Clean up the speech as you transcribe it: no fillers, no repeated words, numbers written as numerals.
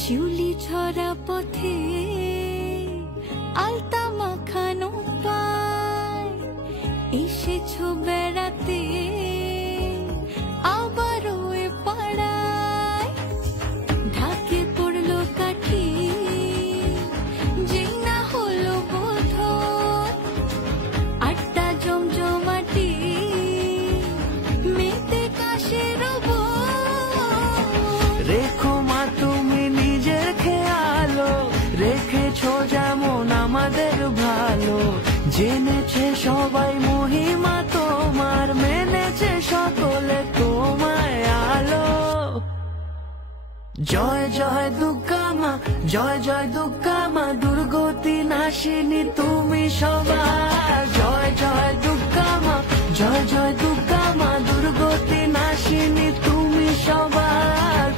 শিউলি ছড়া পথে আলতা মাখানো পায়, এসেছো বেড়াতে আবারও এ পাড়ায়। ঢাকে পড়লো কাঠি যেই না হলো বোধন, আটটা জমজমাটি মেতে কাশের রেখো মা তুমি নিজের খেয়ালো, রেখেছো যেমন আমাদের ভালো। জেনেছে সবাই মহিমা তোমার, মেনেছে সকলে তোমায় আলো। জয় জয় দুর্গা মা, জয় জয় দুর্গা মা, দুর্গতি নাশিনী তুমি সবার। জয় জয় দুর্গা মা, জয় জয় দুর্গা মা, দুর্গতি নাশিনী তুমি সবার।